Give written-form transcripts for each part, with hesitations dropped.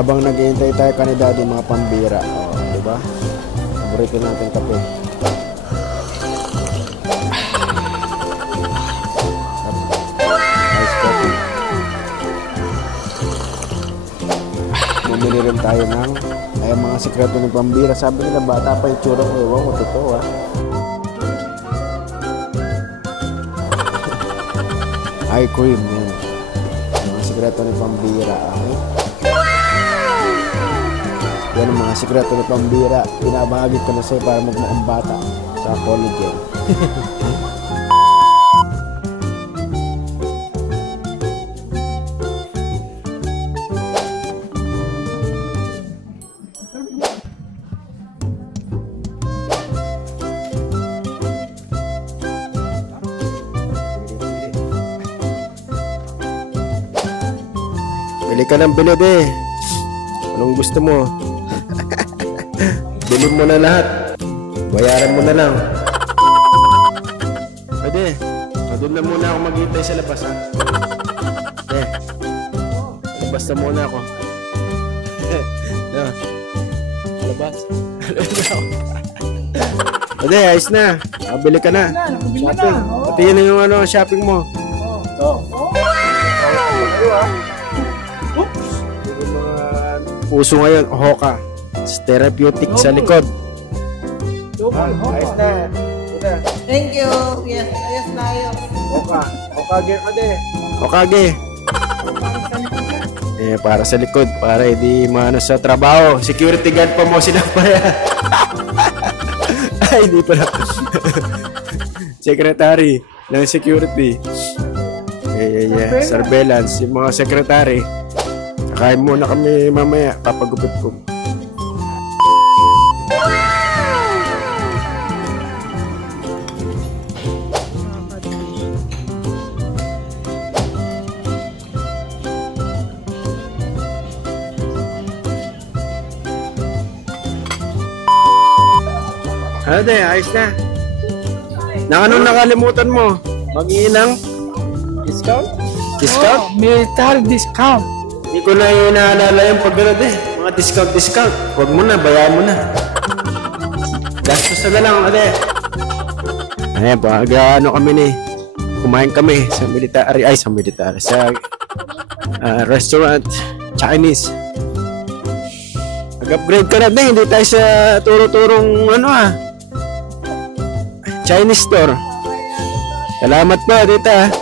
Habang nag-iintay tayo ka ni Daddy, mga pambira. O, diba? Paborito natin kape. Nice coffee. Bumili rin tayo ng mga sikreto ng pambira. Sabi nila bata pa yung tsura ko. Ewan ko, totoo ah. Eye cream yan. Mga sikreto ng pambira. Okay? Yan ang mga sikreto ng pambira. Pinabahagi ko na sa'yo para magmukhang bata sa collagen. Bili ka ng bili, de. Anong gusto mo? Bilhin mo na lahat. Bayaran mo na lang. Pwede. Doon na muna ako maghintay sa labas, ha? Labas na muna ako. No. Labas. Pwede, ayos na. Bili ka na. Shopping. Pati yun yung shopping mo. Puso ngayon, Hoka. Therapeutic sa likod. Ayos na. Thank you. Yes, ayos na ayos. Hoka. Hokage ka de. Hokage. Para sa likod. Para hindi maano sa trabaho. Security guard pa mo sinapaya. Ay, hindi pala. Secretary ng security. Surveillance. Yung mga secretary. Kakain muna kami mamaya, papagupit ko. Ano de, ayos na. Anong nakalimutan mo? Mag-iinang discount? Discount? Oh, military discount. Hindi ko na inaalala yung pag-gano'n eh. Mga discount. Huwag mo na, bayaan mo na. Gastos na lang, ate. Ayan, pag kami ni. Kumain kami sa military. Ay, sa military. Sa restaurant. Chinese. Nag-upgrade ka na din. Hindi tayo sa turo-turong Chinese store. Salamat po, tita.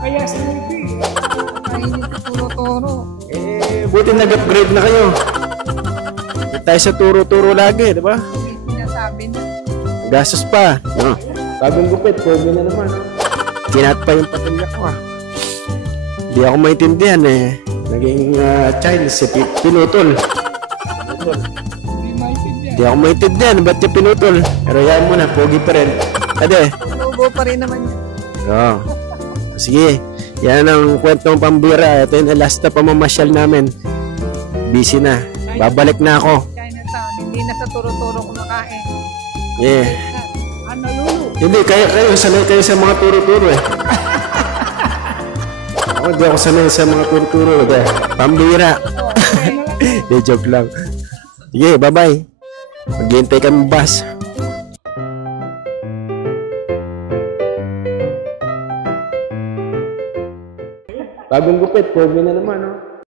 Kaya sa libi. Kainin ko turo-turo. Buti nag-upgrade na kayo. Hindi tayo sa turo-turo lagi, di ba? Sinasabi na. Gastos pa. No. Bagong gupit, pwede na naman. Kinat pa yung patilya ko ah. Hindi ako maintindihan eh. Naging Chinese, pinutol. Hindi ako maintindihan, ba't yung pinutol? Pero yan mo na, pogi pa rin. Ade. Logo pa rin naman yan. Oo. Sige. Yan ang kwentong pambira. Ito yung last na pamamasyal namin. Busy na. Babalik na ako. Chinatown. Hindi na sa turo-turo kumakain. Yeah. Ano, Lulu? Hindi, kayo sanay kayo sa mga turo-turo eh. Ako di ako sanay sa mga turo-turo. Pambira. Di, joke lang. Sige, bye-bye. Maghihintay kami bus. Bagong gupit, pogi na naman, no?